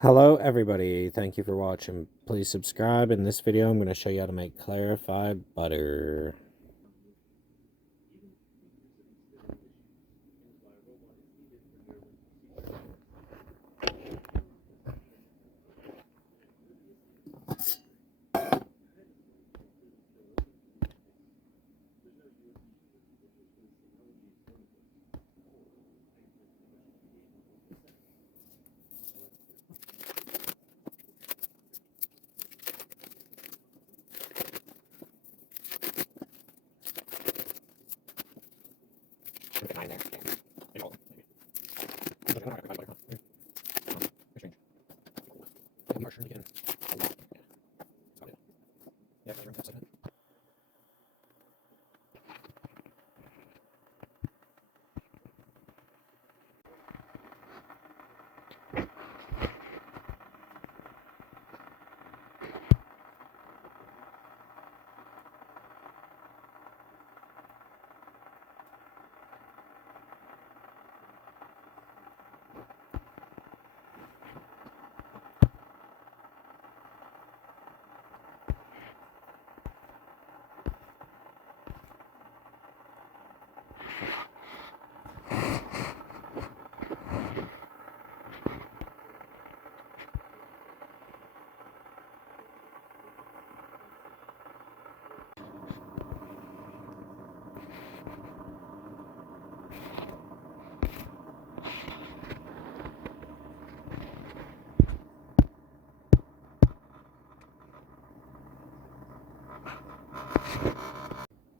Hello everybody, thank you for watching. Please subscribe. In this video I'm going to show you how to make clarified butter.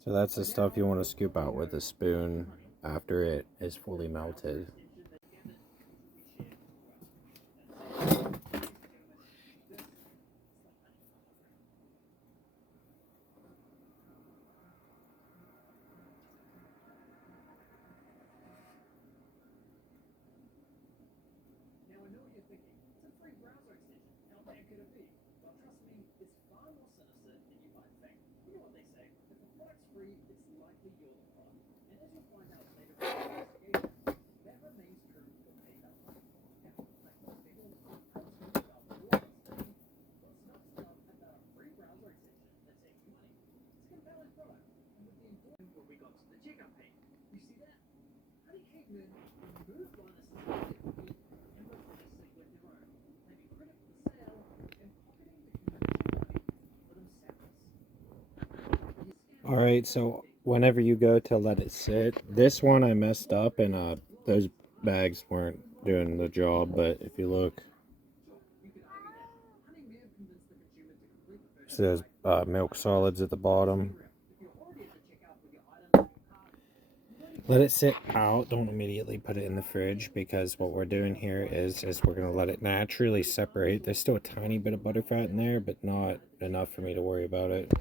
So that's the stuff you want to scoop out with a spoon after it is fully melted. Alright, so whenever you go to let it sit, this one I messed up and those bags weren't doing the job, but if you look, it says milk solids at the bottom. Let it sit out. Don't immediately put it in the fridge, because what we're doing here is we're going to let it naturally separate. There's still a tiny bit of butter fat in there, but not enough for me to worry about it.